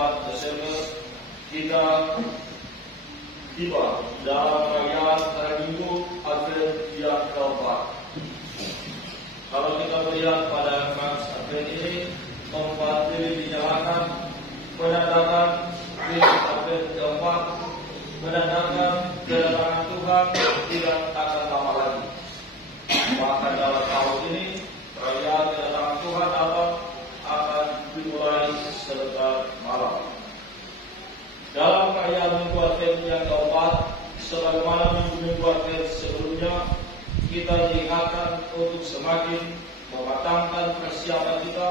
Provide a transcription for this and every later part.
4 Desember kita tiba dalam perayaan hari Minggu Advent yang keempat. Kalau kita melihat pada Franz Advent ini, keempat ini dinyalakan, menandakan Kristus Advent keempat, menandakan kedatangan Tuhan tidak akan lama lagi. Maka dalam tahun ini perayaan kedatangan Tuhan akan dimulai sebentar malam. Dalam perayaan Minggu Advent yang keempat, sebagaimana Minggu Advent sebelumnya, kita diingatkan untuk semakin mematangkan persiapan kita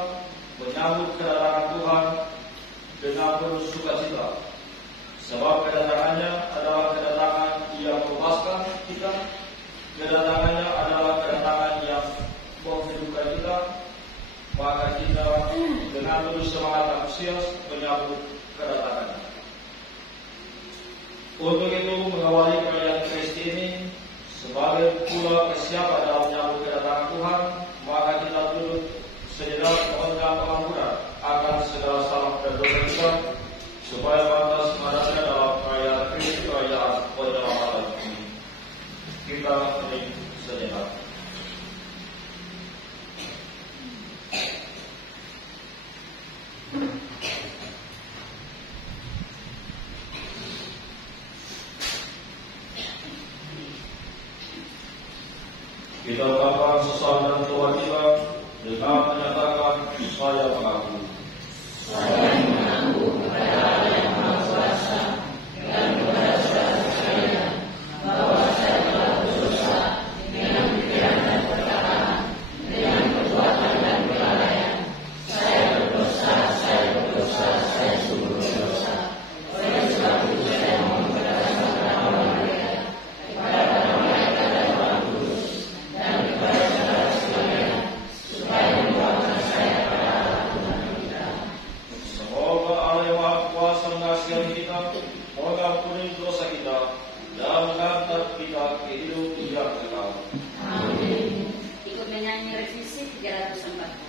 menyambut kedatangan Tuhan dengan penuh sukacita. Sebab kedatangannya adalah kedatangan yang memuaskan kita, kedatangannya adalah kedatangan yang menghidupkan kita, maka kita dengan penuh semangat antusias menyambut kedatangannya. Untuk itu, mengawali perayaan Kristi ini sebagai pula persiapan dalam menyambut kedatangan Tuhan, maka kita turut sejenak memohon pengampunan akan segala salah dan dosa kita, supaya pantas menghadapnya dalam perayaan Kristi, perayaan penyelamatan ini. Kita hening sejenak. Kita ungkapkan sesal dan doa kita dengan menyatakan saya mengaku. Saya mengaku kepada Allah yang Maha Kuasa dan kepada saudara sekalian bahwa saya telah berdosa dengan pikiran dan perkataan, dengan perbuatan dan kelalaian. Saya berdosa, saya sungguh berdosa. Oleh sebab itu saya mohon kepada saudara Maria, kepada malaikat dan Roh Kudus, dan kepada saudara sekalian, supaya membawakan saya pada Allah Tuhan kita. Semoga Allah yang Maha Kuasa mengasihi kita, mengampuni dosa kita, dan mengangkat kita ke hidup yang kekal. Amin. Ikut menyanyi revisi 340.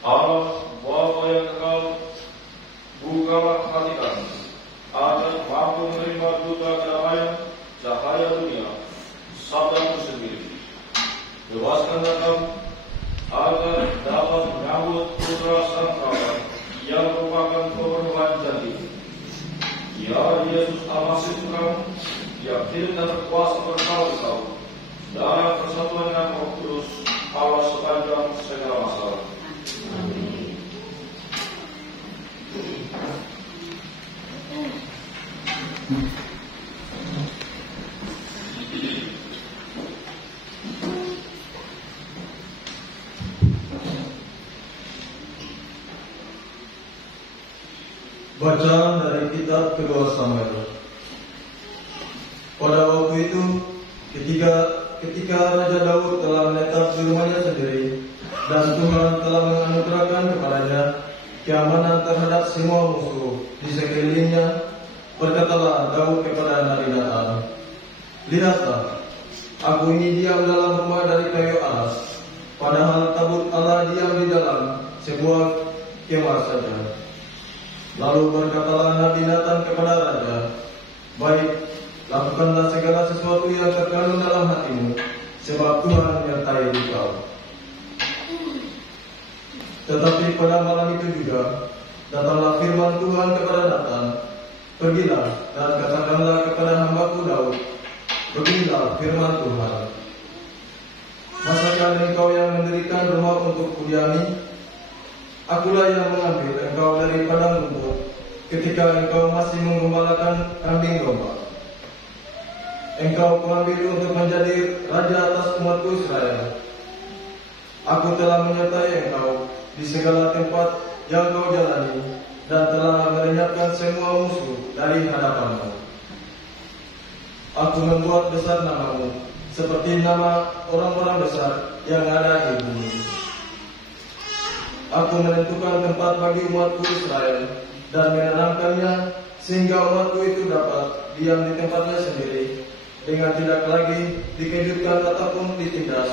Allah, Bapa yang kekal, bukalah hati kami, agar mampu menerima duta kedamaian, cahaya dunia, sabdamu sendiri. Bebaskanlah kami, agar dapat menyambut putra sang Raja, yang merupakan pemenuhan janji. Ya Yesus Almasih Tuhan, yang hidup dan berkuasa bertahun-tahun, dalam persatuan dengan Roh Kudus, Allah sepanjang segala masa. Amin. Bacaan dari kitab kedua Samuel. Pada waktu itu, ketika Raja Daud telah menetap di rumahnya sendiri, dan Tuhan telah menganugerahkan kepadanya keamanan terhadap semua musuh di sekelilingnya, berkatalah Daud kepada Nabi Natan, "Lihatlah, aku ini diam dalam rumah dari kayu alas, padahal tabut Allah diam di dalam sebuah kemah saja." Lalu berkatalah Nabi Natan kepada raja, "Baik, lakukanlah segala sesuatu yang terkandung dalam hatimu, sebab Tuhan menyertai engkau." Tetapi pada malam itu juga datanglah firman Tuhan kepada Natan, "Pergilah dan katakanlah kepada hambaku Daud, beginilah firman Tuhan, masakan engkau yang mendirikan rumah untuk kudiami? Akulah yang mengambil engkau dari padang rumput ketika engkau masih menggembalakan kambing domba. Engkau kuambil untuk menjadi raja atas umatku Israel. Aku telah menyertai engkau di segala tempat yang kau jalani, dan telah melenyapkan semua musuh dari hadapanmu. Aku membuat besar namamu, seperti nama orang-orang besar yang ada di bumi. Aku menentukan tempat bagi umatku Israel, dan menenangkannya, sehingga umatku itu dapat diam di tempatnya sendiri, dengan tidak lagi dikejutkan ataupun ditindas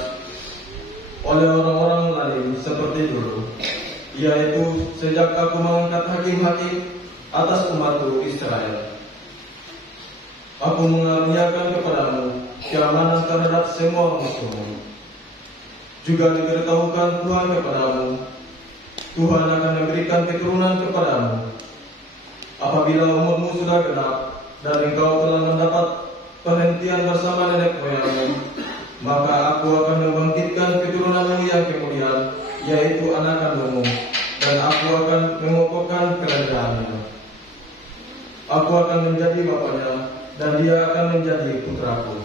oleh orang-orang lain seperti dulu, yaitu sejak aku mengangkat hakim-hakim atas umatku Israel. Aku mengaruniakan kepadamu keamanan terhadap semua musuhmu. Juga diberitahukan Tuhan kepadamu, Tuhan akan memberikan keturunan kepadamu. Apabila umurmu sudah genap dan engkau telah mendapat perhentian bersama nenek moyangmu, maka aku akan membangkitkan keturunanmu yang kemudian, yaitu anak kandungmu, dan aku akan mengokohkan kerajaannya. Aku akan menjadi bapaknya, dan dia akan menjadi putraku.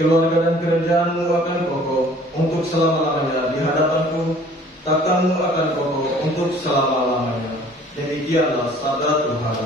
Keluarga dan kerajaanmu akan kokoh untuk selama-lamanya di hadapanku, takhtamu akan kokoh untuk selama-lamanya. Demikianlah sabda Tuhan.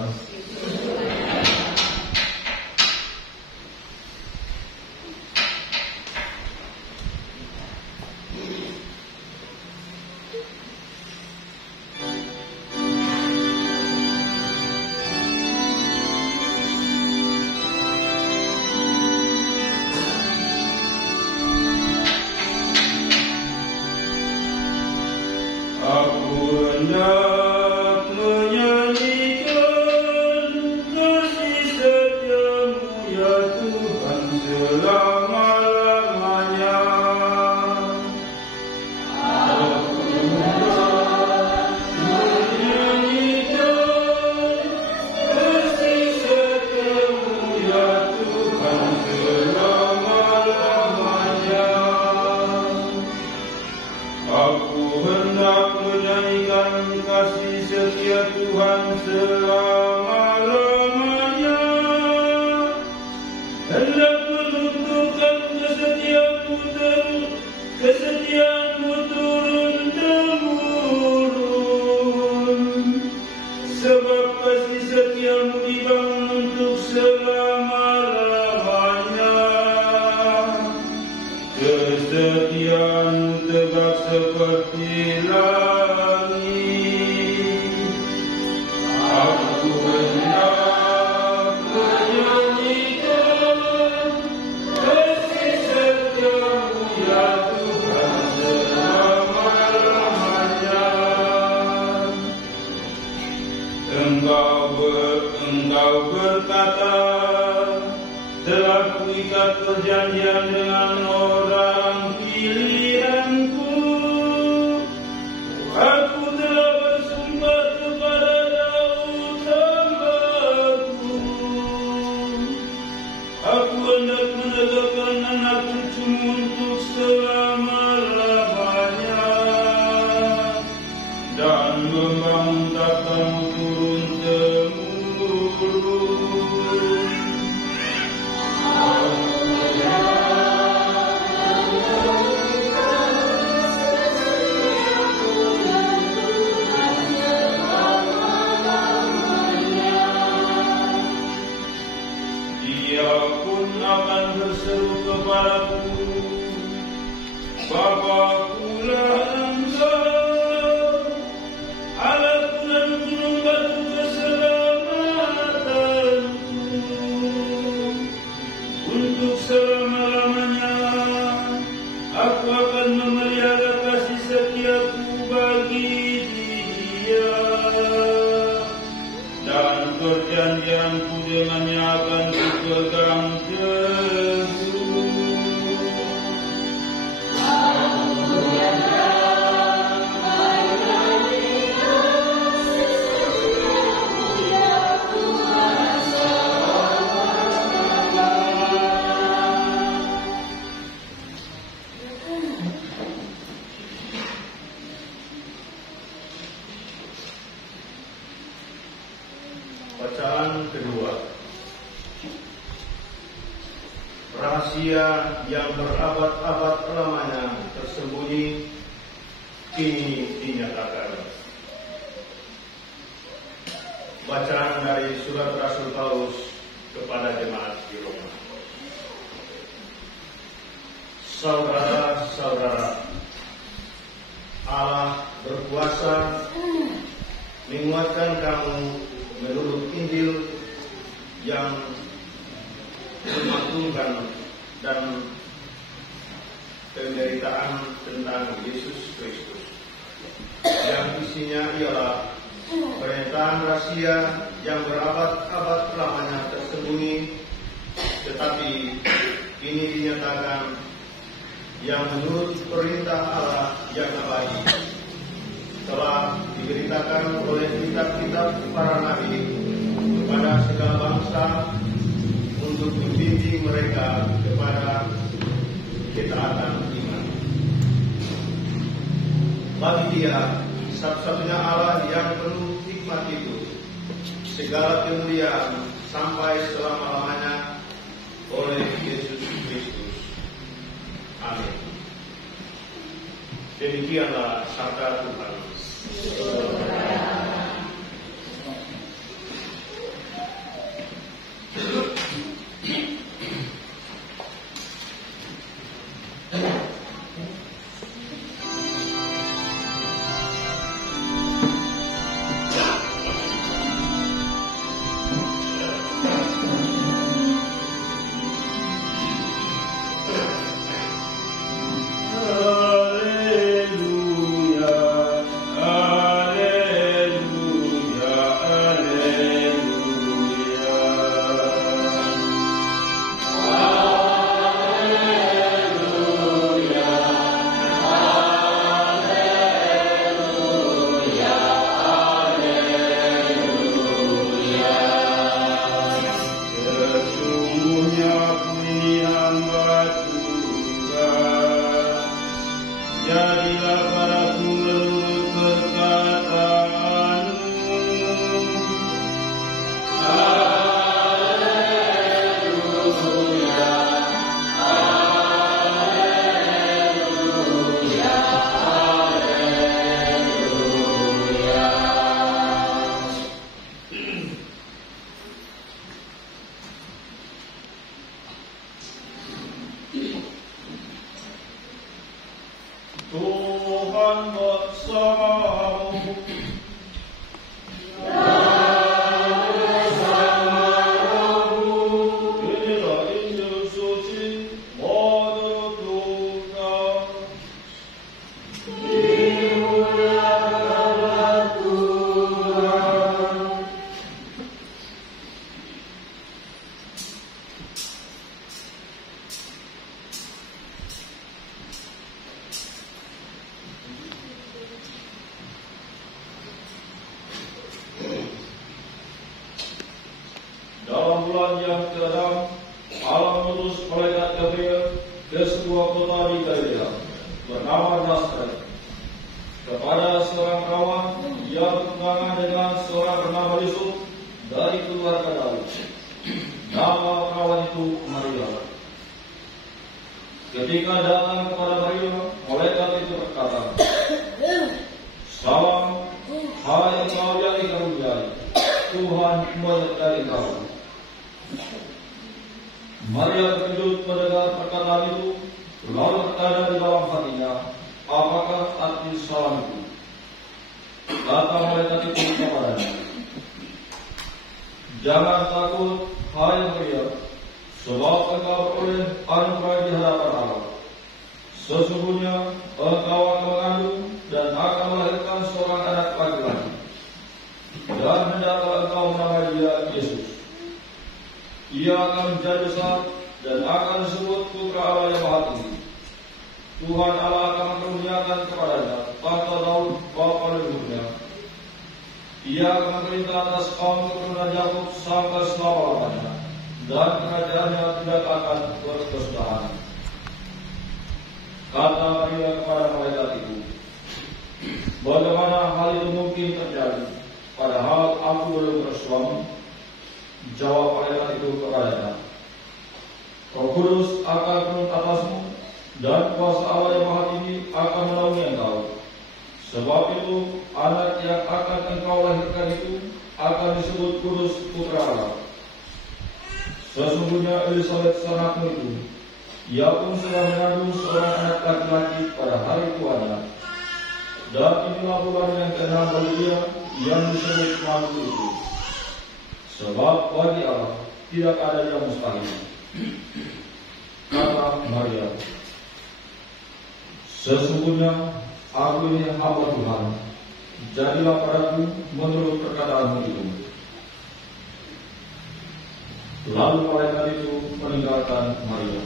Engkau berkata, telah kuikat perjanjian dengan orang pilihanku. Aku telah bersumpah kepada Daud hambaku. Aku hendak menegakkan anak cucumu untuk selama-lamanya, dan membangun takhtamu turun-temurun. Aku Perjanjianku dengannya akan dipegang teguh. Bacaan kedua. Rahasia yang berabad-abad lamanya tersembunyi kini dinyatakan. Bacaan dari surat Rasul Paulus kepada jemaat di Roma. Saudara-saudara, Allah berkuasa menguatkan kamu menurut Injil yang memaklumkan dan penderitaan tentang Yesus Kristus, yang isinya ialah pernyataan rahasia yang berabad-abad lamanya tersembunyi, tetapi ini dinyatakan, yang menurut perintah Allah yang abadi telah diberitakan oleh kitab-kitab para nabi kepada segala bangsa untuk membimbing mereka kepada ketaatan iman. Bagi Dia, satu-satunya Allah yang penuh hikmat itu, segala kemuliaan sampai selama-lamanya oleh Yesus Kristus. Amin. Demikianlah sabda Tuhan. Tuhan bersamamu. Inilah Injil suci menurut Lukas. Dimuliakanlah Tuhan. Dalam bulan yang ke-6, Allah mengutus malaikat Gabriel ke sebuah kota di Galilea bernama Nazaret kepada seorang perawan yang bertunangan dengan seorang bernama Yusuf dari keluarga Daud. Nama perawan itu Maria. Ketika datang kepada Maria, malaikat itu berkata, "Salam, hai engkau yang dikaruniai, Tuhan menyertai engkau." Maria terkejut mendengar perkataan itu, Lalu bertanya di dalam hatinya, apakah arti salam itu? Kata malaikat itu kepadanya, jangan takut, hai Maria, sebab engkau beroleh anugerah di hadapan Allah. Sesungguhnya engkau akan mengandung dan akan melahirkan seorang anak laki-laki, dan hendaklah engkau menamai dia Yesus. Ia akan menjadi besar dan akan disebut Putra Allah yang Maha Tinggi. Tuhan Allah akan mengaruniakan kepadanya tahta Daud bapa leluhurnya. Ia akan memerintah atas kaum keturunan Yakub sampai selama-lamanya, dan kerajaannya tidak akan berkesudahan. Kata Maria kepada malaikat itu, bagaimana hal itu mungkin terjadi, padahal aku belum bersuami? Jawab malaikat itu kepadanya, Roh Kudus akan turun atasmu, dan kuasa Allah yang Maha Tinggi akan menaungi engkau. Sebab itu anak yang akan engkau lahirkan itu akan disebut Kudus Putra Allah. Sesungguhnya Elisabet sanakmu itu, ia pun sudah mengandung seorang anak laki-laki pada hari tuanya. Dan inilah bulan yang ke-6 bagi dia yang disebut mantu itu. Sebab bagi Allah tidak ada yang mustahil. Kata Maria, sesungguhnya aku ini hamba Tuhan, jadilah padaku menurut perkataanmu itu. Lalu malaikat itu meninggalkan Maria.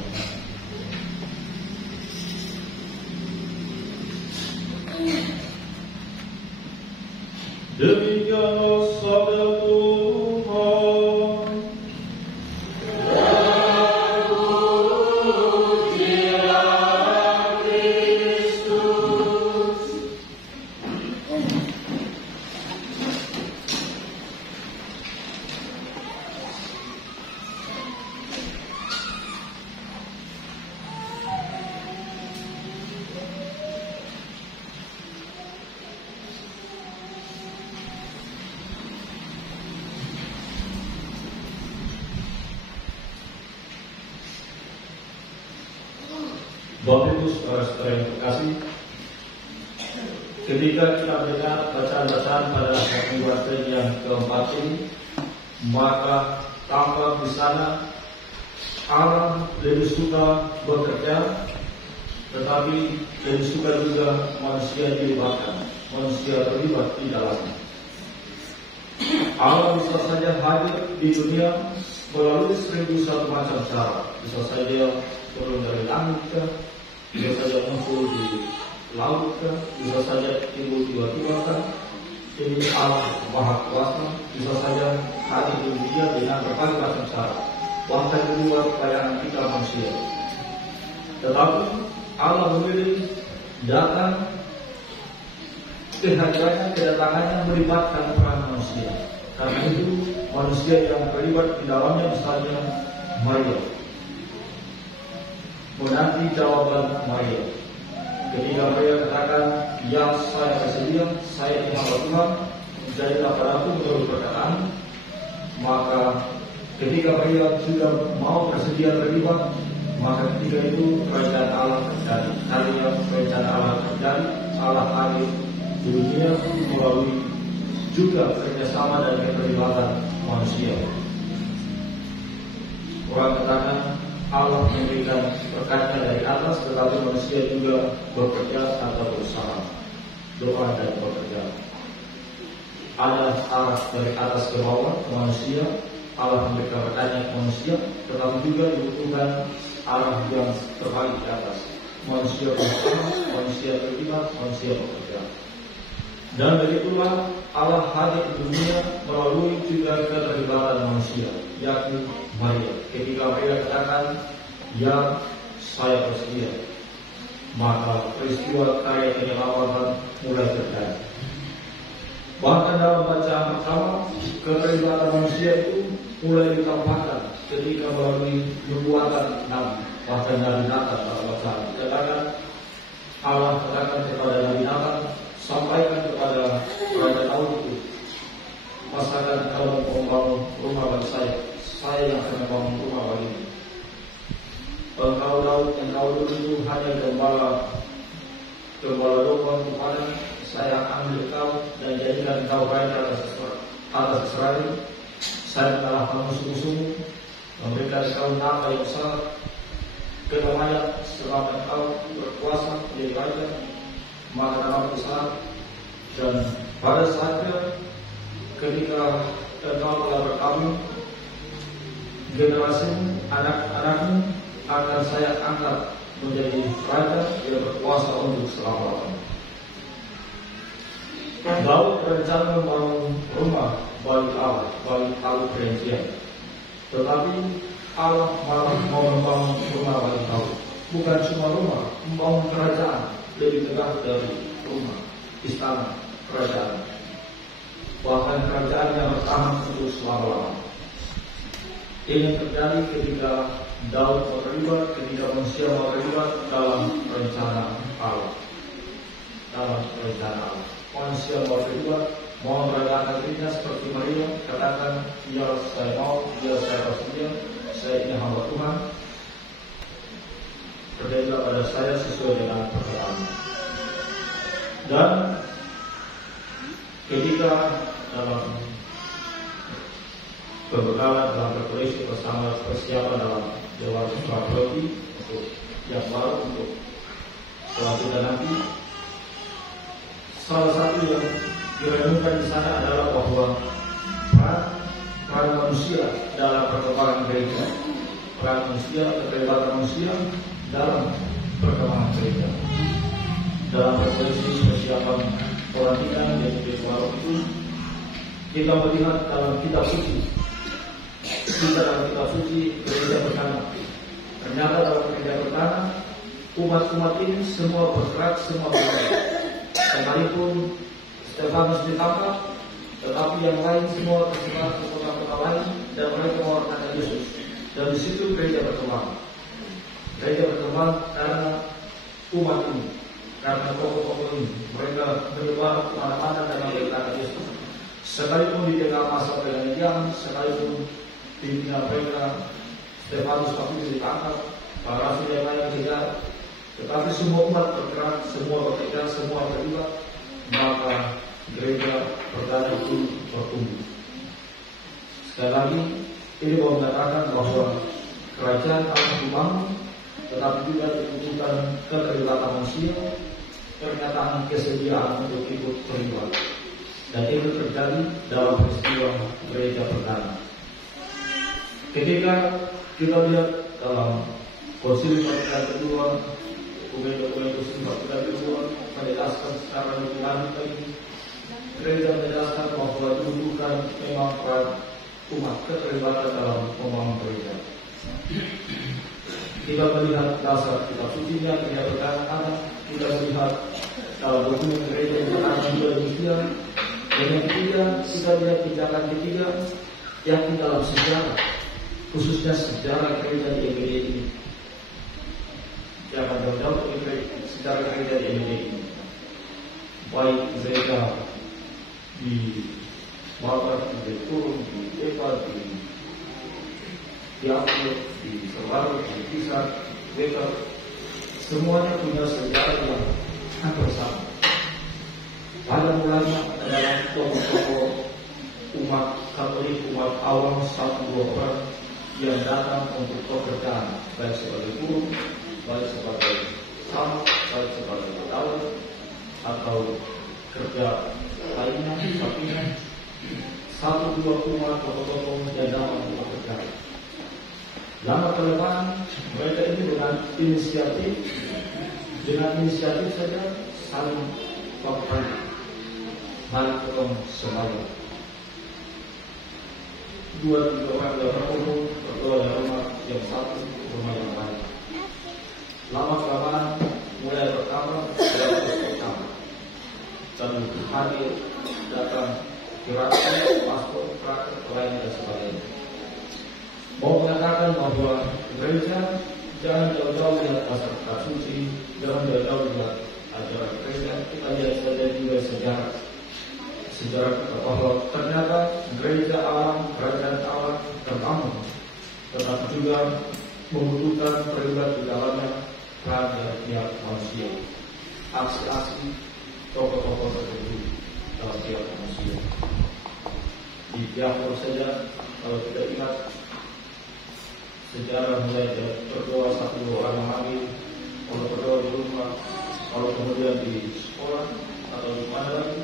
Demikianlah sabda Tuhan. Bapak Ibu saudara-saudara yang terkasih, ketika kita mendengar bacaan-bacaan pada pembuatan yang keempat ini, maka tampak di sana Allah lebih suka bekerja, tetapi lebih suka juga manusia dilibatkan, manusia terlibat di dalamnya. Allah bisa saja hadir di dunia melalui 1001 macam cara. Bisa saja turun dari langit ke, bisa saja muncul di laut ke, bisa saja timbul tiba-tiba ke. Ini Allah Maha Kuasa, bisa saja hadir di dunia dengan berbagai macam cara, bahkan di luar bayangan kita manusia. Tetapi Allah memilih datang, kehadirannya, kedatangannya melibatkan peran manusia. Karena itu manusia yang terlibat di dalamnya misalnya Maria. Menanti jawaban Maria. Ketika Maria katakan, ya saya bersedia, saya ini hamba Tuhan, jadilah padaku menurut perkataan. Maka ketika Maria sudah mau bersedia terlibat, maka ketika itu kerajaan Allah terjadi. Karya kerajaan Allah terjadi, Allah hadir di dunia melalui juga kerjasama dan keterlibatan manusia. Orang katakan Allah memberikan berkatnya dari atas, tetapi manusia juga bekerja atau berusaha, doa dan bekerja. Ada arah dari atas ke bawah ke manusia, Allah memberikan berkatnya ke manusia, tetapi juga dibutuhkan arah yang terbalik ke atas. Manusia berusaha, manusia terlibat, manusia bekerja. Dan begitulah Allah hadir di dunia melalui juga keterlibatan manusia, yakni Maria. Ketika Maria katakan, ya saya bersedia, maka peristiwa karya penyelamatan mulai terjadi. Bahkan dalam bacaan pertama, keterlibatan manusia itu mulai ditampakkan ketika melalui nubuatan Nabi. Bahkan Nabi Nathan dalam bacaan dikatakan, Allah katakan kepada Nabi Nathan, sampaikan kepada Raja Daud itu, masakan kalau mau membangun rumah bagi saya yang akan membangun rumah bagimu. Engkau Daud yang kau dulu hanya gembala domba Tuhan, saya ambil kau dan jadikan kau raja atas Israel. Saya mengalahkan musuh-musuhmu, memberikan kau nama yang besar, kedamaian selama kau berkuasa menjadi raja, maka nama besar. Dan pada saatnya ketika engkau telah berkabung, generasimu, anak-anakmu akan saya angkat menjadi raja yang berkuasa untuk selama-lamanya. Daud berencana membangun rumah bagi Allah, bagi Daud perjanjian. Tetapi Allah malah mau membangun rumah bagi Daud. Bukan cuma rumah, membangun kerajaan lebih tegak dari rumah, istana, kerajaan. Bahkan kerajaan yang bertahan untuk selama-lamanya. Ini terjadi ketika Daud terlibat, ketika manusia terlibat dalam rencana Allah. Dalam rencana Allah, manusia terlibat, mau merelakan dirinya seperti Maria, katakan, ya saya mau, ya saya bersedia, saya ini hamba Tuhan. Terjadilah pada saya sesuai dengan perkataan. Dan ketika dalam pembekalan dalam preparasi bersama persiapan dalam Dewan Roti untuk yang baru untuk selanjutnya nanti, salah satu yang direnungkan di sana adalah bahwa peran manusia dalam perkembangan gereja, peran manusia, keterlibatan manusia dalam perkembangan gereja. Dalam preparasi persiapan pelantikan yang baru itu, kita melihat dalam kitab suci. Kita dalam kitab suci gereja pertama. Ternyata dalam gereja pertama, umat-umat ini semua bergerak, semua bergerak. Sekalipun Stefanus ditangkap, tetapi yang lain semua tersebar ke kota-kota lain dan mereka mengorbankan Yesus. Dan di situ gereja berkembang. Gereja berkembang karena umat ini, karena tokoh-tokoh ini, mereka menyebar kemana-mana dan memberitakan Yesus. Sekalipun di tengah masa pergantian, sekalipun pimpinan mereka Stefanus waktu itu ditangkap, para rasul yang lain kejar, tetapi semua umat bergerak, semua bekerja, semua terlibat, maka gereja perdana itu bertumbuh. Sekali lagi, ini mau mengatakan bahwa kerajaan akan dibangun, tetapi juga dibutuhkan keterlibatan manusia, pernyataan kesediaan untuk ikut terlibat. Dan itu terjadi dalam peristiwa gereja perdana. Ketika kita lihat dalam Konsili Vatikan kedua, dokumen-dokumen Konsili Vatikan kedua menjelaskan secara lebih lanjut lagi. Gereja menjelaskan bahwa itu bukan memang peran umat, keterlibatan dalam membangun gereja. Kita melihat dasar kitab sucinya, gereja perdana ada. Kita melihat dalam dokumen gereja yang ada juga demikian. Dan yang ketiga, kita lihat pijakan ketiga yang di dalam sejarah, khususnya sejarah gereja di EGD ini. Jangan jauh-jauh dari sejarah gereja di EGD ini. Baik gereja di Babat, di Turun, di Epa, di Apel, di Sebaru, di Pisar, di Beta, semuanya punya sejarah yang hampir sama. Pada mulanya adalah tokoh-tokoh umat Katolik, umat awam, 1-2 orang yang datang untuk pekerjaan, baik sebagai guru, baik sebagai sama, baik sebagai pegawai, atau kerja lainnya, tapi 1-2 umat tokoh-tokoh yang datang untuk pekerjaan. Lama kelamaan mereka ini dengan inisiatif saja saling berperan. Mari ketemu semuanya. 2-3 orang yang berkumpul berdoa di rumah yang satu, rumah yang lain. Lama kelamaan mulai bertambah, bertambah. Dan hadir datang kira-kira paspor, praktek, lain dan sebagainya. Mau mengatakan bahwa gereja jangan jauh-jauh lihat pasar kitab suci, jangan jauh-jauh lihat ajaran gereja. Kita lihat saja juga sejarah bahwa ternyata gereja alam, kerajaan alam terbangun, tetapi juga membutuhkan terlibat di dalamnya peran dari pihak manusia, aksi-aksi tokoh-tokoh tertentu dalam pihak manusia. Di Yakub saja, kalau kita ingat sejarah mulai dari berdoa satu dua orang lagi, kalau berdoa di rumah, kalau kemudian di sekolah atau di mana lagi,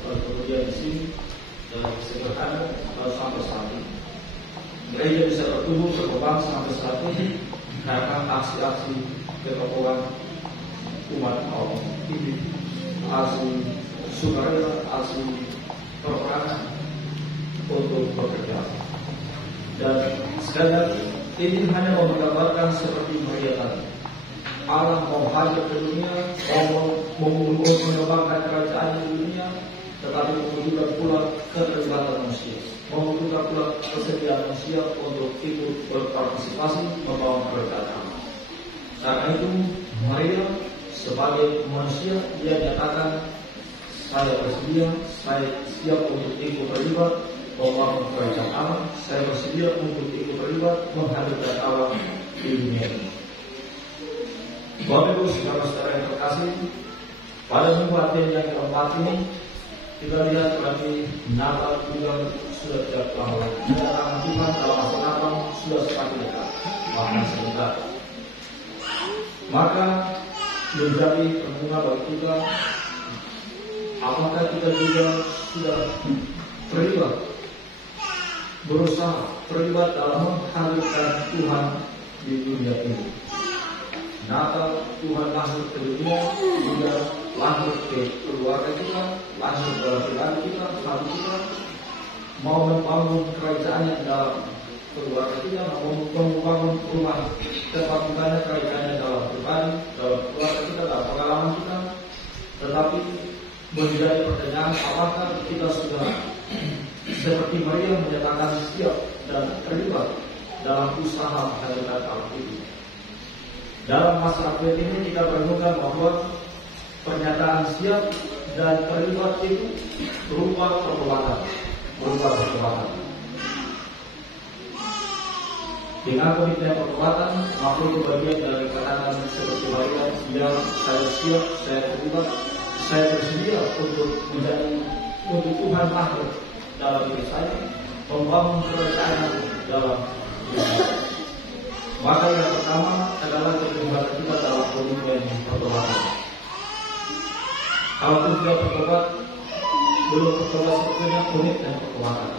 kalau kemudian di sini dalam sederhana, lalu sampai saat ini gereja bisa bertumbuh berkembang sampai saat ini karena aksi-aksi ketokohan umat Allah ini, aksi sukarela, aksi peperangan untuk bekerja. Dan sekali lagi ini hanya mau menggambarkan seperti Maria tadi. Allah mau hadir ke dunia, mau mengembangkan kerajaan di dunia, tetapi membutuhkan pula keterlibatan manusia, membutuhkan pula kesediaan manusia untuk ikut berpartisipasi membangun kerajaan Allah. Karena itu Maria sebagai manusia, dia nyatakan, saya bersedia, saya siap untuk ikut terlibat membangun kerajaan Allah, saya bersedia untuk ikut terlibat menghadirkan Allah di dunia ini. Bapak Ibu saudara-saudara yang terkasih, pada minggu Advent yang keempat ini kita lihat berarti Natal juga sudah tidak lama lagi. Kedatangan Tuhan dalam masa Natal sudah semakin dekat, bahkan sebentar. Maka menjadi pengguna bagi kita, apakah kita juga sudah terlibat, berusaha terlibat dalam menghadirkan Tuhan di dunia ini. Natal Tuhan lahir ke dunia, juga lahir ke keluarga kita, lahir dalam pribadi kita, hati kita, mau membangun kerajaannya dalam keluarga kita, mau membangun rumah tempat tinggalnya kerajaannya dalam pribadi, dalam keluarga kita, dalam pengalaman kita. Tetapi menjadi pertanyaan, apakah kita sudah seperti Maria menyatakan siap dan terlibat dalam usaha menghadirkan Allah itu? Dalam masa Advent ini kita menemukan bahwa pernyataan siap dan terlibat itu berupa perbuatan. Dengan komitmen perbuatan, maka itu bagian dari katakan seperti Maria, yang saya siap, saya terlibat, saya bersedia untuk menjadi untuk Tuhan lahir dalam diri saya, membangun kerajaan dalam diri saya. Maka yang pertama adalah keterlibatan kita dalam komitmen pertobatan. Kalau tidak bertobat, belum bertobat sebetulnya komitmen pertobatan.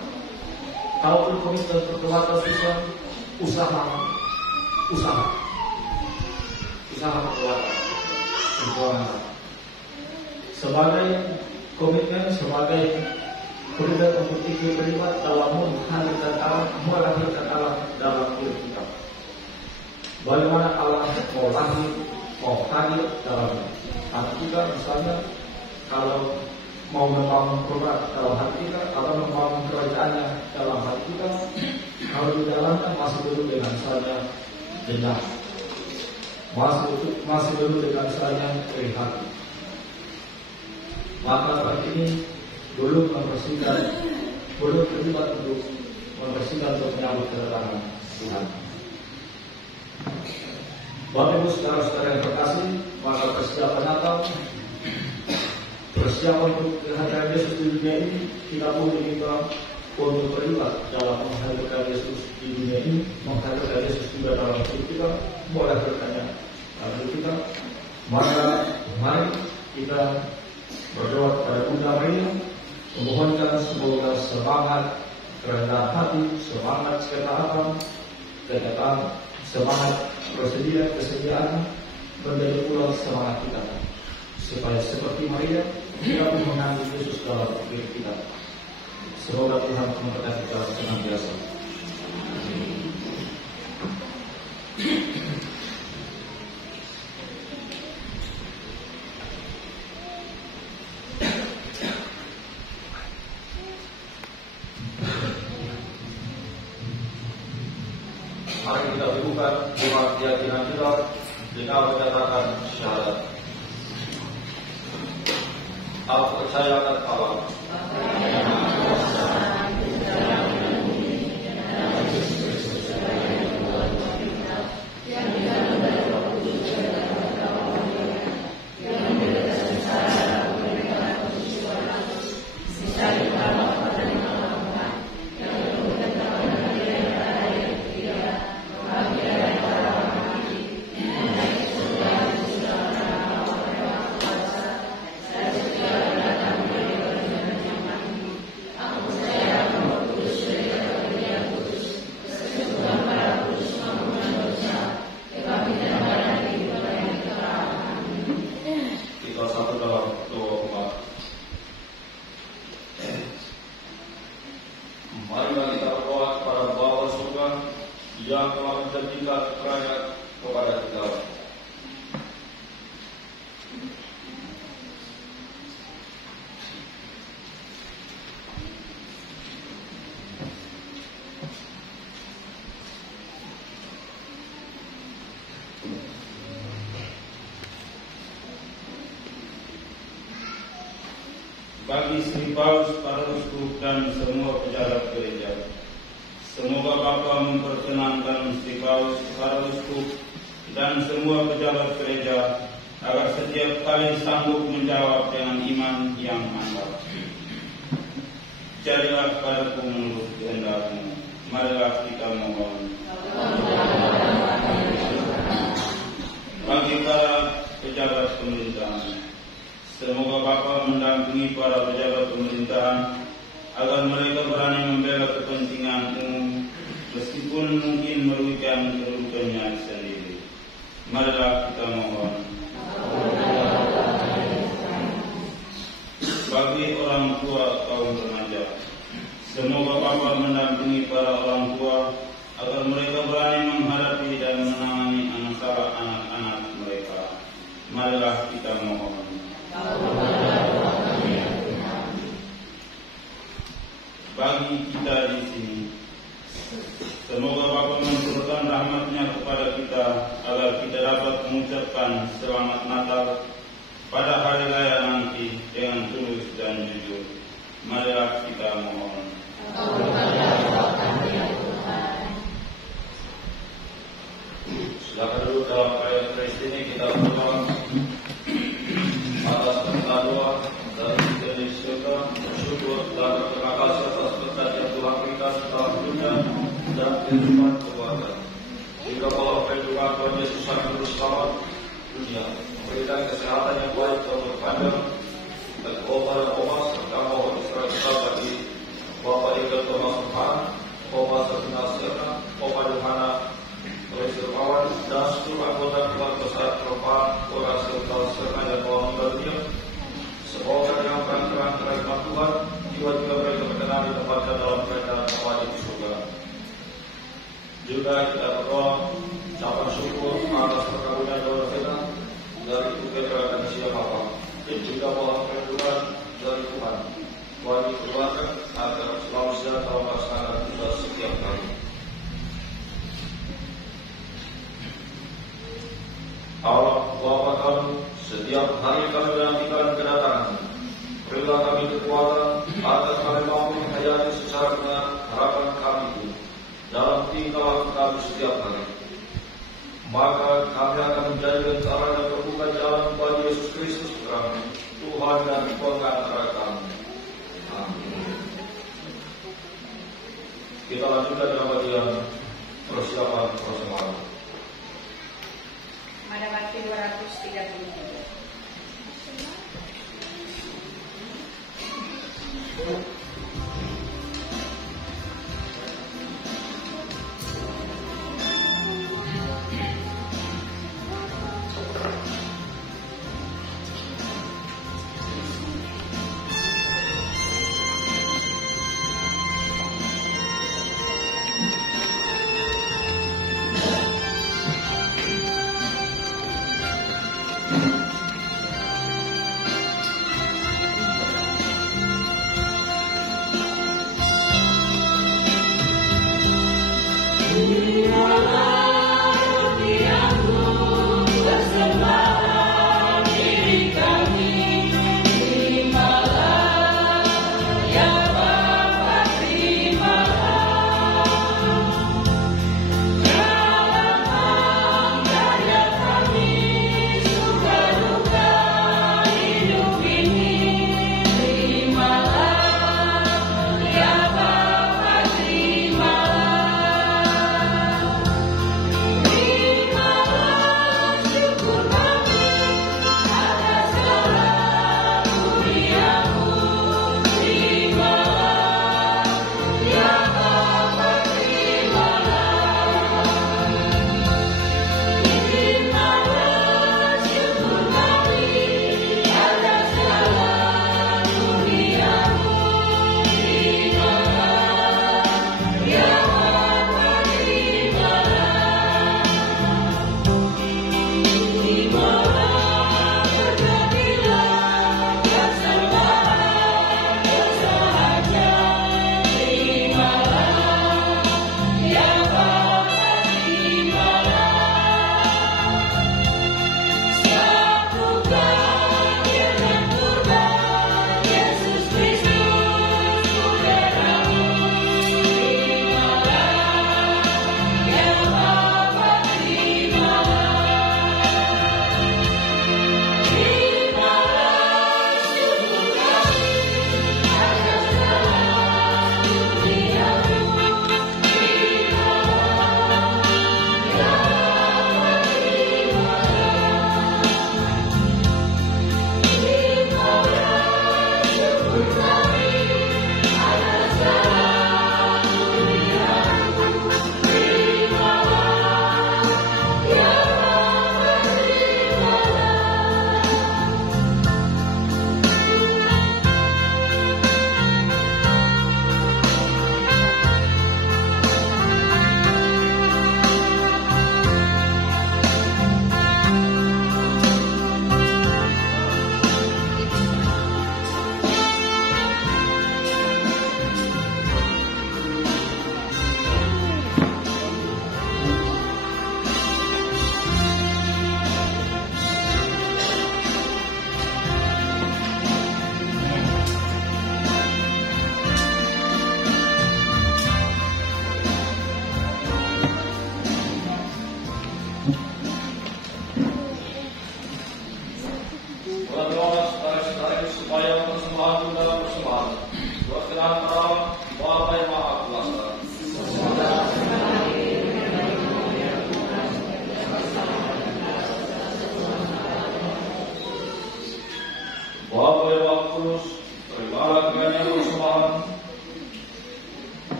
Kalau komitmen pertobatan susah, usaha pertobatan, perjuangan. Sebagai komitmen untuk ikut terlibat dalam menghadirkan Allah dalam hidup kita. Bagaimana Allah mau lahir, mau hadir dalam hati kita, misalnya kalau mau membangun program dalam hati kita, atau membangun kerajaannya dalam hati kita, kalau di dalamnya masih belum dengan saja jenak, masih belum dengan saja prihatin, maka saat ini belum terlibat untuk membersihkan untuk menyambut kedatangan Tuhan. Bapak Ibu saudara-saudara yang terkasih, maka persiapan Natal, persiapan untuk kehadiran Yesus di dunia ini, kita pun diminta untuk terlibat dalam menghadirkan Yesus di dunia ini, menghadirkan Yesus juga dalam hidup kita, melahirkannya dalam hidup kita. Maka mari kita berdoa kepada Bunda Maria, memohonkan semoga semangat kerendahan hati, semangat ketaatan, semangat kesediaan menjadi pula semangat kita, supaya seperti Maria kita pun mengambil Yesus dalam diri kita. Semoga Tuhan memberkati kita senantiasa. Mari kita lakukan doa keyakinan kita dengan menyatakan syahadat. Aku percaya akan Allah, yang bagi Sri Paus, para uskup dan semua pejabat gereja. Semoga Bapa memperkenankan Sri Paus, para uskup dan semua pejabat gereja agar setiap kali sanggup menjawab dengan iman yang mantap. Jadilah kepadaku menurut kehendak-Mu. Marilah kita mohon. Bagi para pejabat pemerintahan, semoga Bapa mendampingi para pejabat pemerintahan agar mereka berani membela kepentingan umum meskipun mungkin merugikan kedudukannya sendiri. Marilah kita mohon. Bagi orang tua kaum remaja, semoga Bapa mendampingi para orang tua agar mereka berani menghadapi dan menangani masalah anak-anak mereka. Marilah kita mohon. Bagi kita di sini, semoga Bapa mencurahkan rahmat-Nya kepada kita agar kita dapat mengucapkan selamat Natal pada hari raya nanti dengan tulus dan jujur. Marilah kita mohon. Silakan dulu dalam ayat Kristus ini kita berdoa atas berkat doa dari jenis surga, bersyukur dan berterima kasih atas berkat yang Tuhan berikan setelah dunia dan kehidupan keluarga. Jika Allah berdoa Tuhan Yesus Sang Juru Selamat dunia, memberikan kesehatan yang baik dan berpanjang dan Opa dan Oma serta mohon istirahat kita bagi Bapak Iqbal Thomas Tuhan, Opa Sertina Sirna, Opa Yohana Kawan dan seluruh anggota keluarga besar perempuan orang serta serta dan orang meninggal dunia. Semoga dengan terang-terang kerajaan Tuhan, jiwa-jiwa mereka berkenan ditempatkan dalam kerajaan Allah di surga. Juga kita berdoa, ucapan syukur atas perkawinan saudara kita dari Ibu Petra dan Sia Bapa, dan juga mohon perlindungan dari Tuhan bagi keluarga agar selalu sejahtera melaksanakan tugas setiap kali. Allah Bapa kami, setiap hari kami menantikan kedatangan. Berilah kami kekuatan agar kami mampu menghayati secara benar harapan kami itu dalam tingkah laku kami setiap hari. Maka kami akan menjadikan cara dan terbuka jalan bagi Yesus Kristus kami, Tuhan dan pengantara kami. Amin. Kita lanjutkan dengan bagian persiapan persembahan. Pada Matius 233.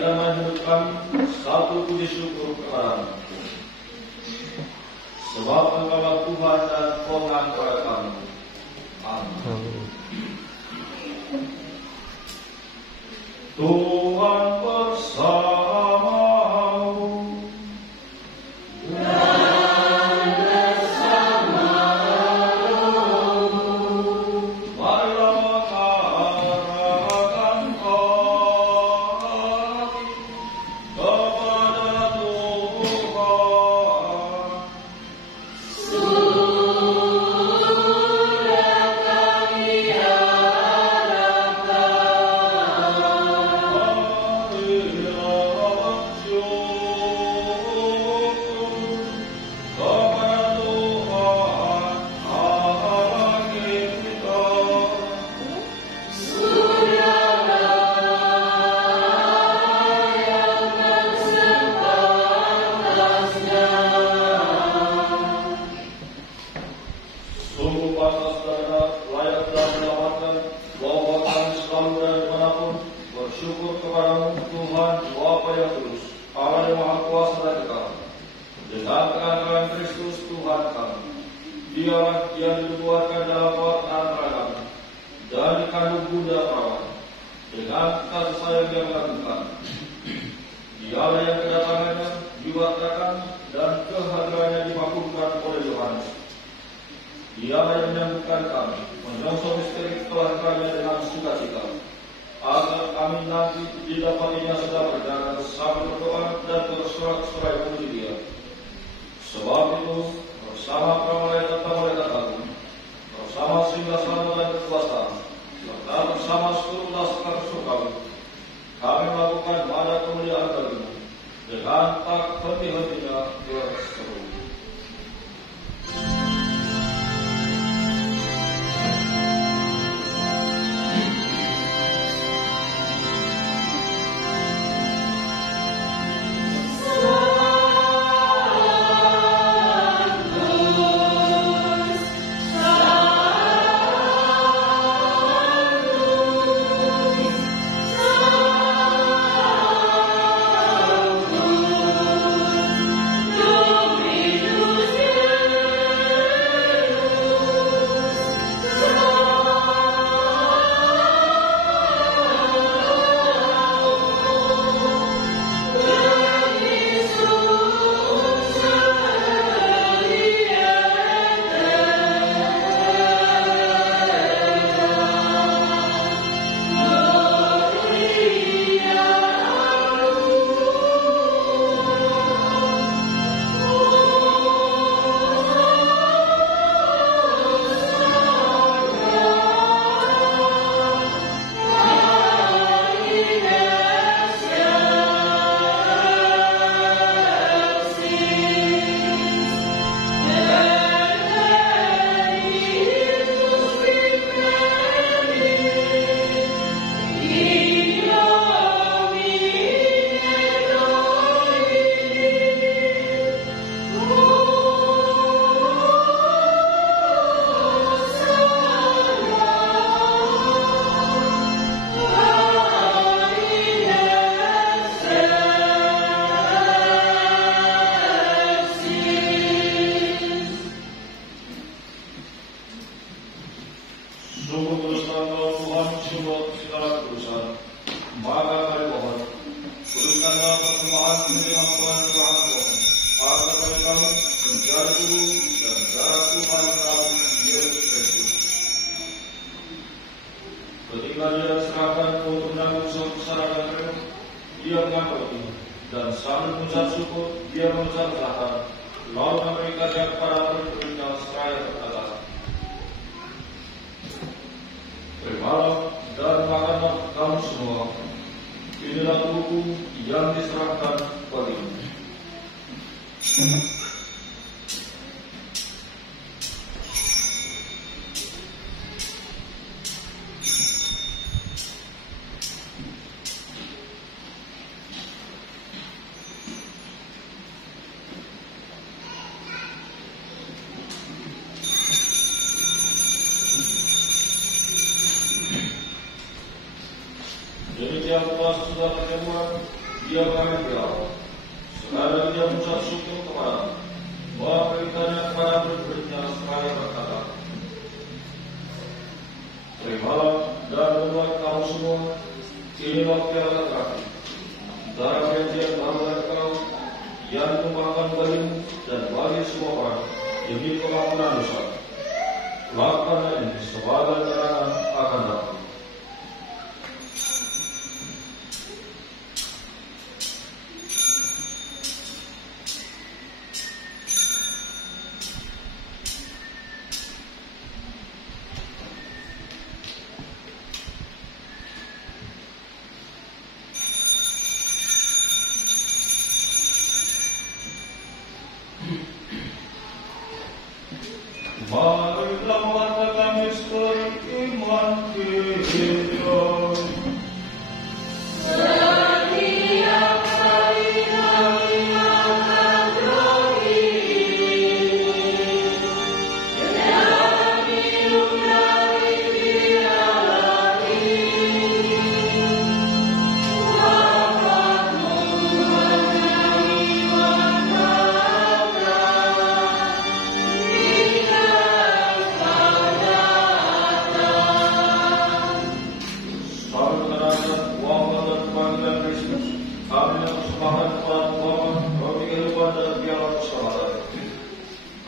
damai hidup kami, satu puji syukur kepada-Mu. Sebab Engkaulah Tuhan dan pengangkat kami. Amin. Tuhan bersamamu. Terimalah dan makanlah kamu semua. Inilah tubuhku yang diserahkan bagimu. Demikian telah sesudah pertemuan dan mengucap syukur kepada memberikannya kepada murid-muridnya sekalian berkata, terimalah dan membuat kamu semua, inilah piala terakhir darah perjanjian baru dari kau yang ditumpahkan bagimu dan bagi semua orang demi pengampunan dosa. Lakukanlah ini sebagai tanda akan datang. Marilah mengatakan misteri iman kita.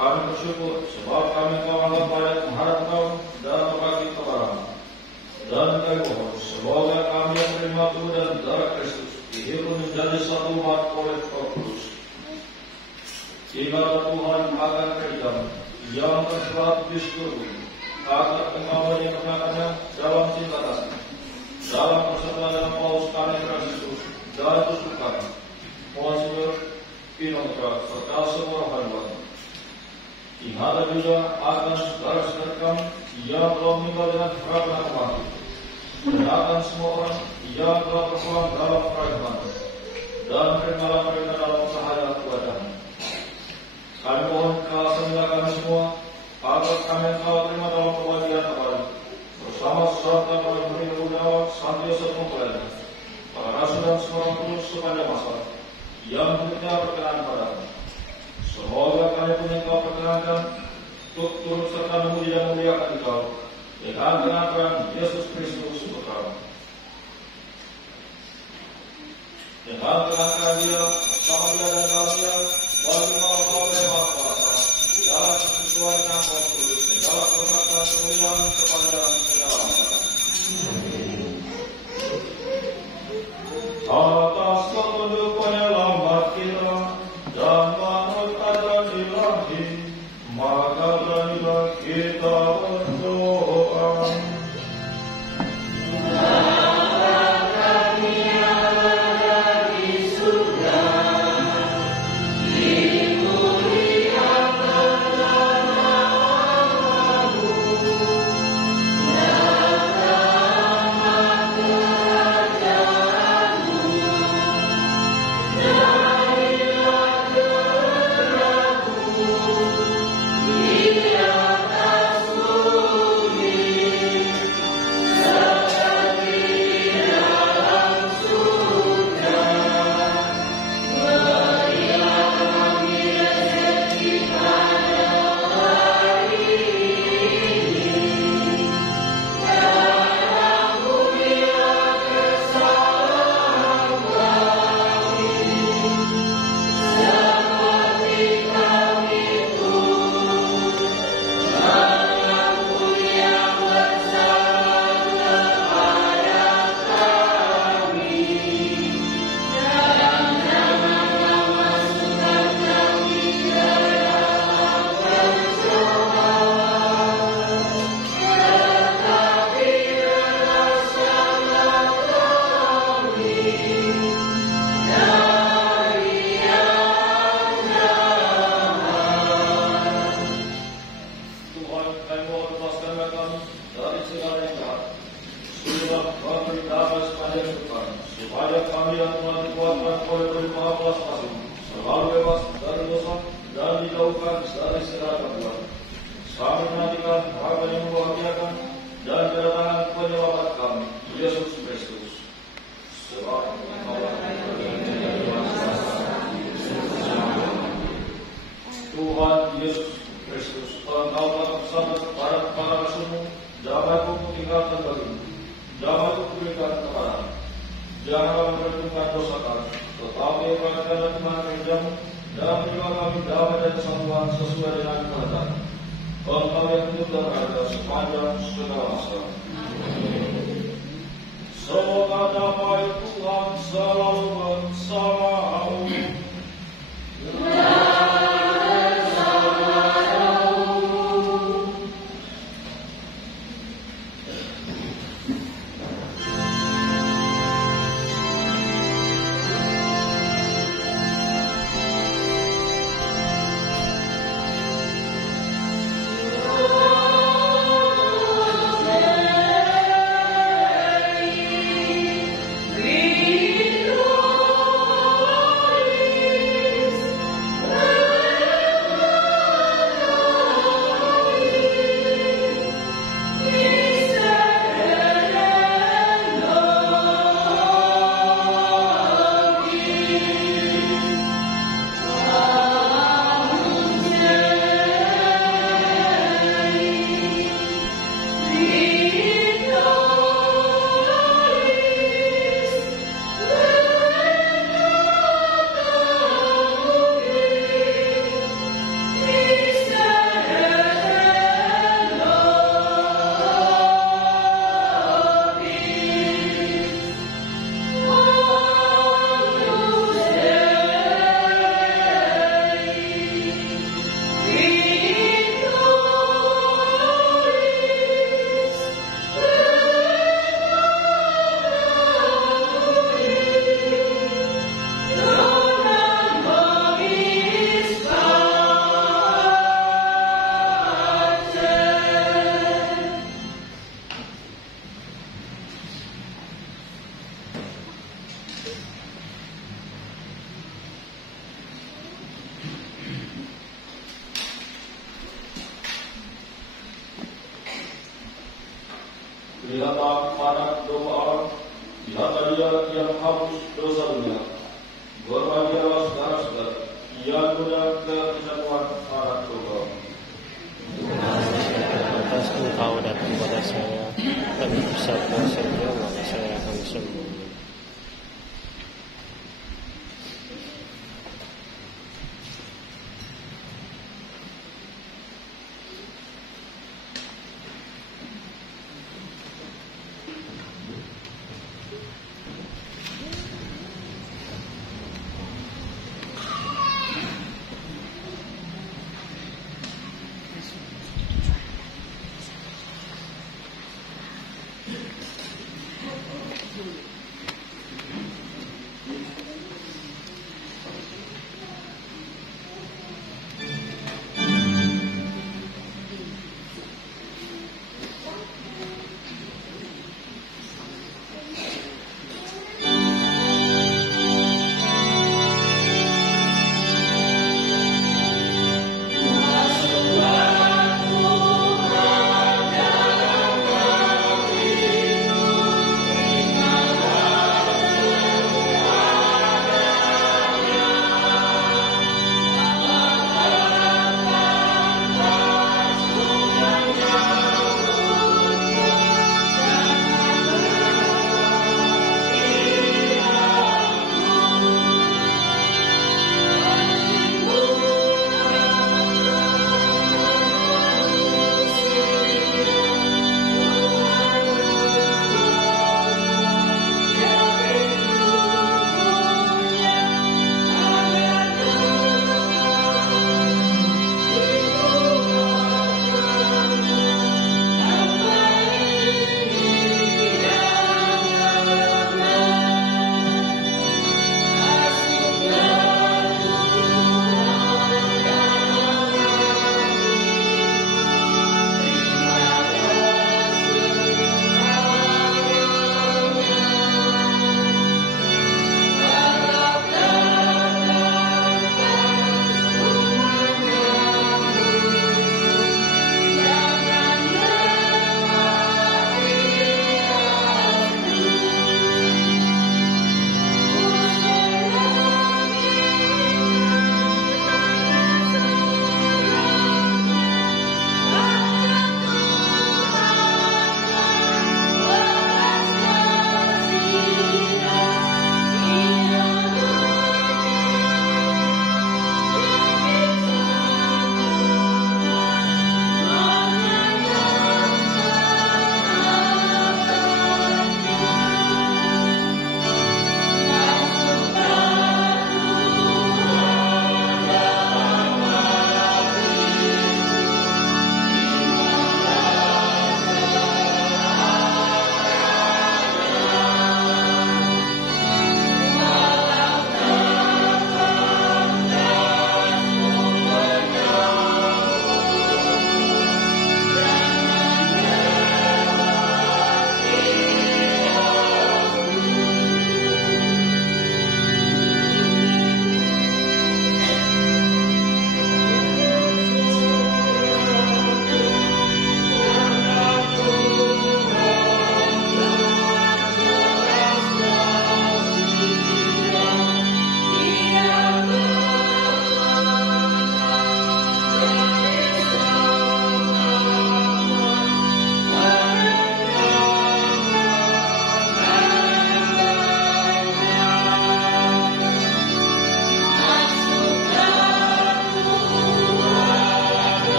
Kami bersyukur sebab kami telah menghadap Engkau dan berbagi kepada-Mu. Dan kami mohon semoga kami yang menerima tubuh dan darah Kristus dihimpun menjadi satu umat oleh Roh Kudus. Ibadah Tuhan akan kerja-Mu yang terserat di seluruh bumi, agar Engkau menyempurnakannya dalam cinta kasih. Dalam persatuan dengan Paulus kami Kristus dan Kristus kami, Monsignor Pinontra serta semua hamba. Ingatlah juga akan saudara-saudara kami yang telah meninggal dengan karena kematian, dan akan semua orang yang telah berpulang dalam kerajaan, dan terimalah mereka dalam cahaya wajah-Mu. Kami mohon kasih kami semua, agar kami telah terima dalam kebahagiaan kepada bersama serta para murid Gunawan Santiago Mempelai, para rasul dan semua orang kudus sepanjang masa yang berikutnya berkenan pada-Mu. Semoga kami punya Engkau perkenankan untuk turut serta memuji dan memuliakan Engkau dengan pengakuan Yesus Kristus Putra. Dengan pengakuan Dia bersama Dia dan dalam Dia bagi maha Bapa kuasa dalam sesuai dengan Roh Kudus segala hormatan kemuliaan kepada segala masa. Atas petunjuk penyelamat kita dan manut ajaran ilahi, maka beranilah kita berdoa. Bapa kami yang berada di surga, Yesus Kristus, Engkau telah bersabda kepada para rasul-Mu, damai-Ku kutinggalkan bagimu, damai-Ku kuberikan kepadamu. Janganlah memperhitungkan dosa kami, tetapi perhatikan dan iman kerja-Mu, dan berilah kami damai dan kesatuan sesuai dengan kehendak-Mu. Engkau yang hidup dan ada sepanjang segala masa. Semoga damai Tuhan selalu bersamamu. Lihatlah pada doa Allah, lihatlah Dia yang hapus dosa dunia. Berbahagialah saudara-saudara yang mudah kesatuan para doa. Atas Engkau dan kepada saya, kami bersatu saja, maka saya akan sembuh.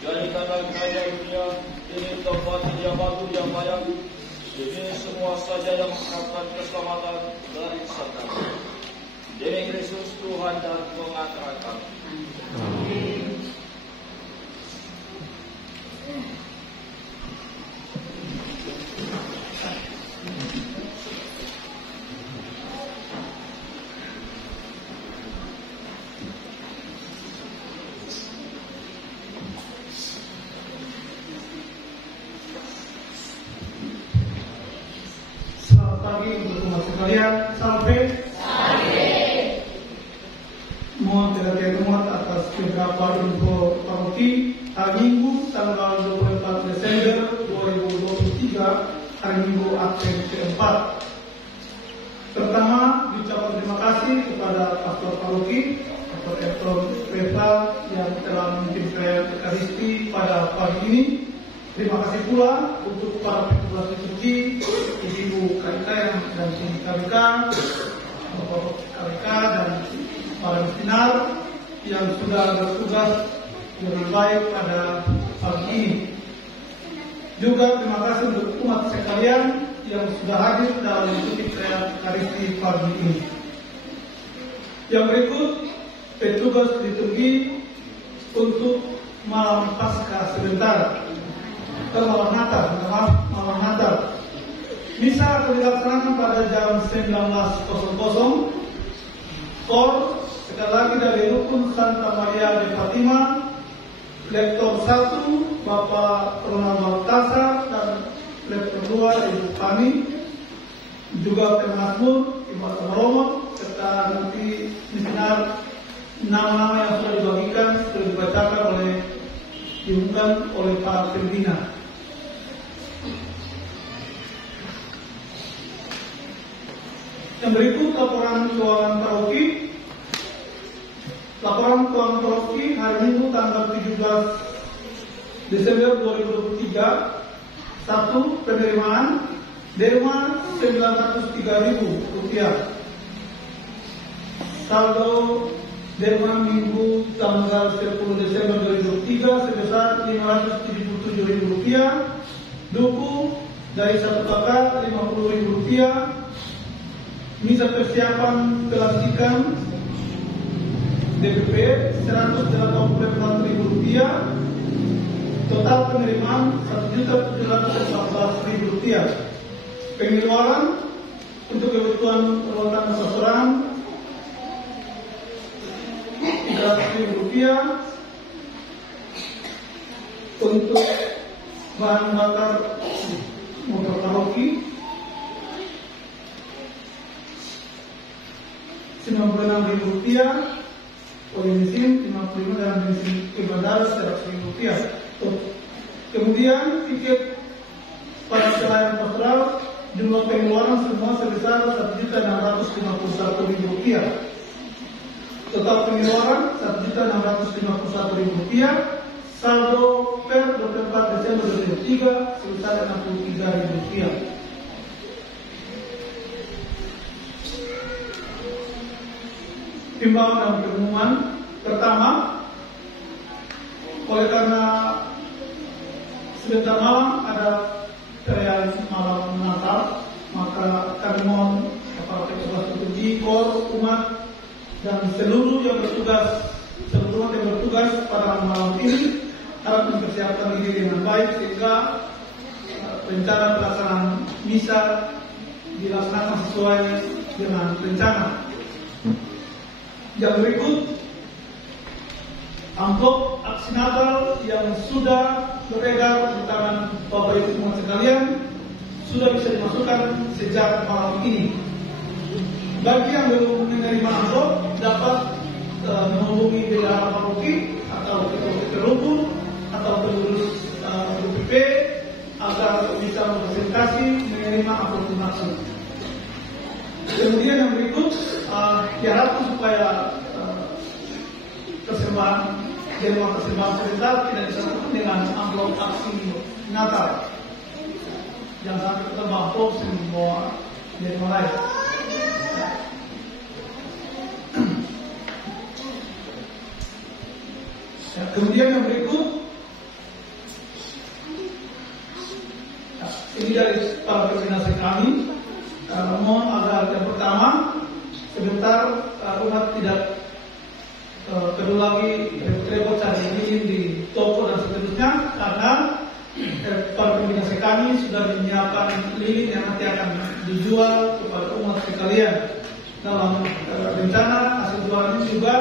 Jadikanlah kerajaan dunia ini tempat sedia batu yang layak, demi semua saja yang mengharapkan keselamatan dari setan. Demi Kristus Tuhan dan pengantar kami. Selamat pagi untuk umat sekalian. Salve. Mohon perhatian umat atas beberapa info paroki. Hari Minggu tanggal 24 Desember 2023, hari Minggu Advent keempat. Pertama, diucapkan terima kasih kepada Pastor Paroki, Pastor Efron Petra yang telah memimpin Ekaristi pada pagi ini. Terima kasih pula untuk para petugas liturgi, Ibu KIK dan KIK, Bapak KIK dan para misinar yang sudah bertugas dengan baik pada pagi ini. Juga terima kasih untuk umat sekalian yang sudah hadir dalam mengikuti Ekaristi pagi ini. Yang berikut petugas liturgi untuk malam Paskah sebentar. Malam Natal. Misa akan dilaksanakan pada jam 19.00. Kor sekali lagi dari Rukun Santa Maria de Fatima, Lektor 1 Bapak Ronald Baltasar dan Lektor 2 Ibu Pani, juga Penmasmur Ibu Romo, serta nanti misinar nama-nama yang sudah dibagikan, sudah dibacakan diumumkan oleh para pembina. Yang berikut laporan keuangan paroki. Laporan keuangan paroki hari Minggu tanggal 17 Desember 2023. 1. Penerimaan derma Rp903.000. Saldo derma Minggu tanggal 10 Desember 2023 sebesar Rp577.000. Duku dari satu kakak Rp50.000. Misa persiapan pelantikan DPP Rp184.000. Total penerimaan Rp1.714.000. Pengeluaran untuk kebutuhan peralatan pastoran Rp300.000. Untuk bahan bakar motor paroki Rp96.000, oli bensin Rp55 dan bensin bandara Rp100.000. Kemudian tiket pada pelayanan pastoral, jumlah pengeluaran semua sebesar Rp1.651.000. Total pengeluaran Rp1.651.000. Saldo per 24 Desember 2023 sebesar Rp63.000. Himbauan dan pengumuman. Pertama, oleh karena sebentar malam ada perayaan malam Natal, maka kami mohon para petugas liturgi, kor, umat, dan seluruh yang bertugas pada malam ini harap mempersiapkan diri dengan baik sehingga rencana pelaksanaan misa dilaksanakan sesuai dengan rencana. Yang berikut, amplop aksi Natal yang sudah beredar di tangan Bapak Ibu semua sekalian sudah bisa dimasukkan sejak malam ini. Bagi yang belum menerima amplop dapat menghubungi bendahara paroki atau ketua rukun atau pengurus UPP agar bisa memfasilitasi menerima amplop maksud. Kemudian yang berikut, diharapkan supaya persembahan sebentar tidak disatukan dengan amplop aksi Natal. Jangan sampai kita mampu semua dari mulai. Kemudian yang berikut, instruksi dari para pimpinan kami, mohon agar yang pertama sebentar umat tidak perlu lagi repot-repot cari lilin di toko dan seterusnya, karena para pimpinan kami sudah menyiapkan lilin yang nanti akan dijual kepada umat sekalian. Dalam rencana hasil jualan ini juga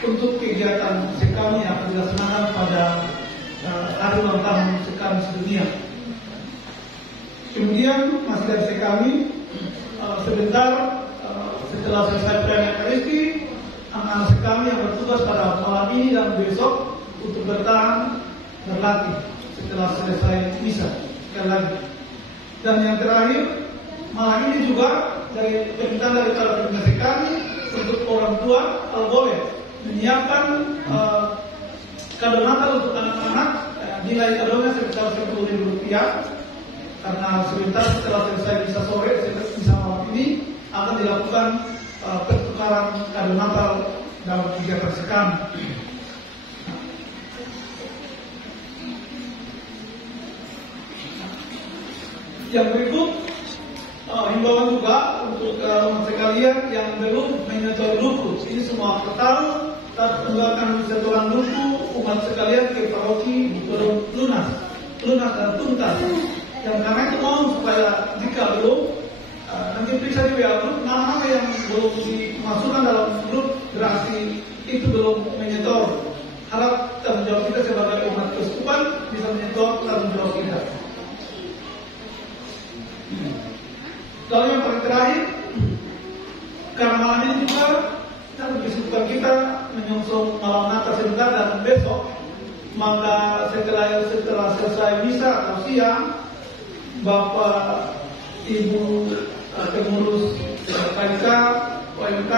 untuk kegiatan sekami yang akan dilaksanakan pada hari ulang tahun sekami sedunia. Kemudian masih dari sekami, sebentar setelah selesai perayaan Ekaristi, anak-anak sekami yang bertugas pada malam ini dan besok untuk bertahan berlatih setelah selesai misa sekali lagi. Dan yang terakhir, malam ini juga dari permintaan dari para pimpinan kami untuk orang tua kalau boleh menyiapkan kado Natal untuk anak-anak, nilai kadonya sebesar Rp10.000, karena sebentar setelah selesai misa sore, misa malam ini akan dilakukan pertukaran kado Natal dalam kegiatan sekami. Yang berikut, himbauan juga untuk umat sekalian yang belum menyetor buku. Ini semua kertas tunggakan setoran buku umat sekalian ke paroki belum lunas dan tuntas. Yang karena itu mohon supaya jika belum nanti periksa di WA grup nama yang belum dimasukkan dalam grup gerasi itu belum menyetor. Harap tanggung jawab kita sebagai umat keuskupan bisa menyetor tanggung jawab kita. Lalu yang paling terakhir, karena malam ini juga keuskupan kita menyongsong malam Natal sebentar dan besok, maka setelah selesai misa atau siang, Bapak Ibu pengurus KK, OMK,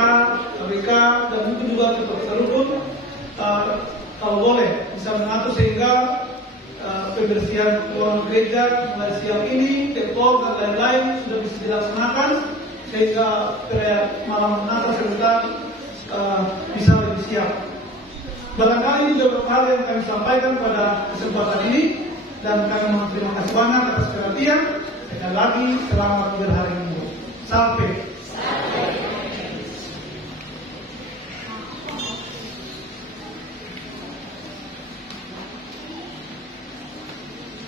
KBK, dan itu juga ketua rukun kalau boleh bisa mengatur sehingga pembersihan ruang gereja mulai siang ini, tekor dan lain-lain sudah bisa dilaksanakan sehingga perayaan malam Natal sebentar bisa lebih siap. Barangkali ini beberapa hal yang kami sampaikan pada kesempatan ini dan kami mohon terima kasih banyak atas perhatian. Sekali lagi selamat berhari Minggu. Sampai.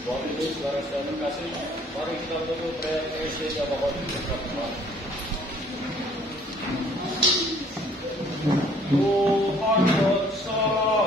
Bapak Ibu saudara saya terkasih, mari kita tutup perayaan Ekaristi dan mohon bersama. Tuhan bersama.